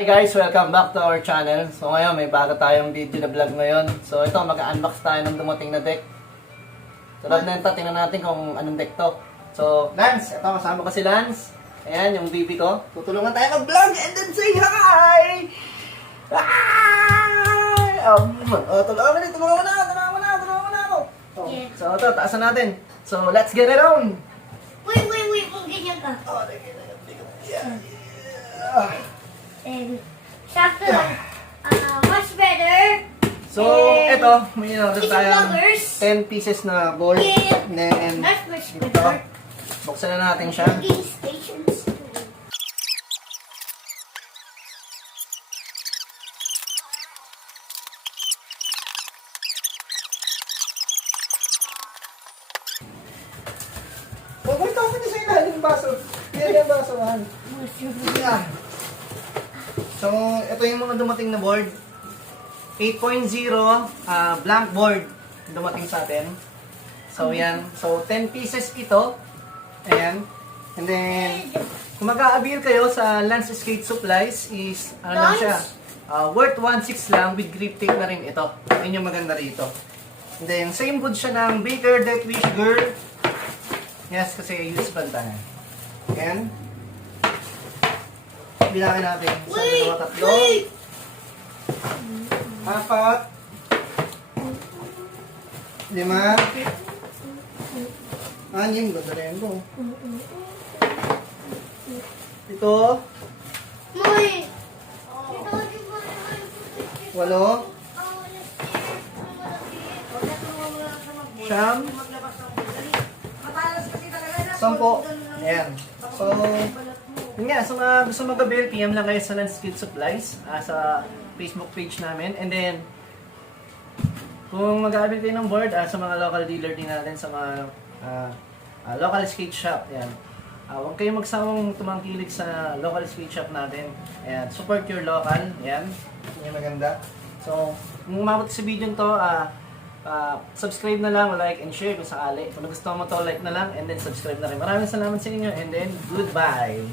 Hi guys, welcome back to our channel. So ngayon may bago tayong video na vlog ngayon. So ito, mag-unbox tayo ng dumating na deck. So love na ito, tingnan natin kung anong deck to. So Lance, ito kasama ko si Lance. Ayan, yung baby ko. Tutulungan tayo mag-vlog and then say hi! Hi! Tulungan na ako. So ito, taasan natin. So let's get it on! Wait, kung ganyan ka. Sakto lang. Much better. So, ito, may order It's tayong vloggers. 10 pieces na board. Yeah. And then, That's much ito, better. buksan na natin siya. Cooking stations. Huwag mo ito, sa ilalim ng baso. Yan yung baso, man. Yeah. So, ito yung mga dumating na board. 8.0 blank board dumating sa atin. So, yan. So, 10 pieces ito. Ayan. And then, kung mag-a-avail kayo sa Lance Skate Supplies is, ano lang siya, worth 1.6 lang with grip tape na rin ito. Yun yung maganda rito. And then, same good siya ng Baker Death Wish Girl. Yes, kasi use bantahan. Ayan. Bilangin natin. Isa, dalawa, tatlo. Apat. 5. 6. Ganda rin ko. 7. Moy! 8. Siyam. 10. Ayan. So, yun nga, sa mga gusto mag-avail, PM lang kayo sa Lance Skate Supplies sa Facebook page namin. And then, kung mag-avail kayo ng board sa mga local dealer din natin, sa mga local skate shop, yan. Huwag kayong magsawang tumangkilik sa local skate shop natin. Ayan, support your local. Yan. Yan yung maganda. So, kung umabot sa video to, subscribe na lang, like and share kung sakali. Kung gusto mo to, like na lang and then subscribe na rin. Maraming salamat sa inyo and then goodbye!